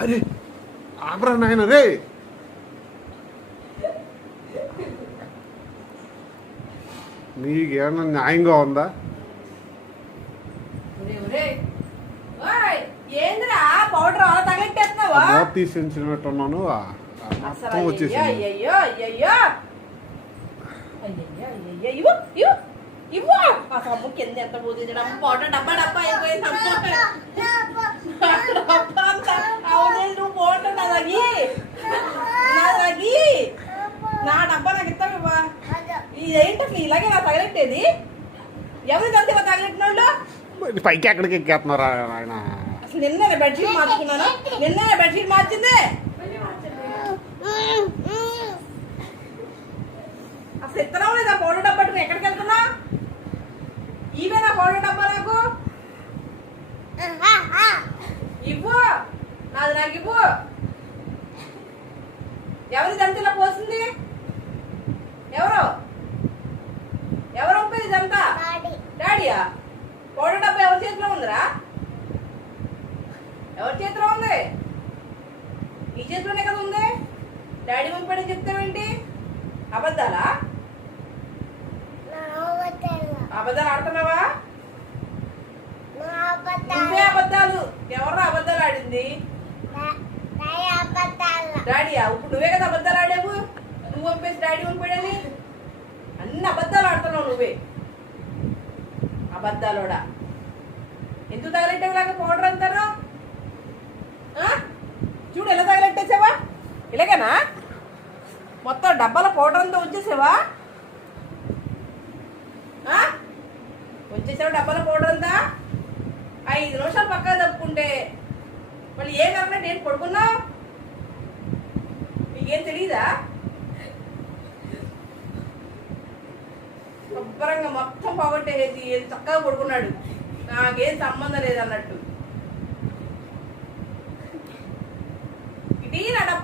అరే ఆపరా నాయన రే. నీకేమన్నా న్యాయంగా ఉందా? తీసినట్టున్నాను మొత్తం వచ్చేసి. కింద ఎంత పోతుంది పౌడర్ డబ్బా డబ్బా అయిపోయింది. నువ్వు పౌడర్ నా డబ్బా నాకు ఇస్తావా? ఇదేంటి అసలు ఇలాగే నా తగలెట్టేది? ఎవరి తంతే తగలెట్టిన వాళ్ళు పైకి ఎక్కడికి ఎక్కేస్తున్నారా ఆయన? అసలు నిన్న బెడ్షీట్ మార్చుకున్నాను. నిన్న బెడ్షీట్ మార్చింది. అసలు ఇత్తనం లేదా పౌడర్ డబ్బా? ఎక్కడికి వెళ్తున్నా? ఇవే నా పౌడర్ డబ్బా. నాకు ఇవ్వు, నాది నాకు ఇవ్వు. ఎవరి దంతిలా పోసింది? ఎవరు ఎవరు ఒప్పేది ఇదంతా? డాడీయా? పౌడర్ డబ్బా ఎవరి చేతిలో ఉందిరా? ఎవరి చేతిలో ఉంది? నీ చేతిలోనే కదా ఉంది. డాడీ పంపాడని చెప్తావేంటి? అబద్ధాలా? అబద్ధాలు ఆడుతున్నావా? నువ్వే అబద్ధాలు. ఎవరు అబద్ధాలు ఆడింది? డాడీయా? ఇప్పుడు నువ్వే కదా అబద్ధాలు ఆడావు. నువ్వు పంపేసి డాడీ పంపాడని అన్ని అబద్ధాలు ఆడుతున్నావు నువ్వే. అబద్ధాలోడా? ఎందుకు తగలెట్టావు లాగా పౌడర్ అంటారు? చూడు ఎలా తగలెట్టేసావా? ఇలాగేనా మొత్తం డబ్బాల పౌడర్ అంతా ఉంచేసావా? వచ్చేసావు డబ్బాల పౌడర్ అంతా. 5 నిమిషాలు పక్కా తప్పుకుంటే మళ్ళీ ఏం కాకుండా నేను పడుకున్నావు. నీకేం తెలీదా? శుభ్రంగా మొత్తం పోగొట్టేసి చక్కగా పడుకున్నాడు. నాకేం సంబంధం లేదన్నట్టు. ఇది నా డబ్బా.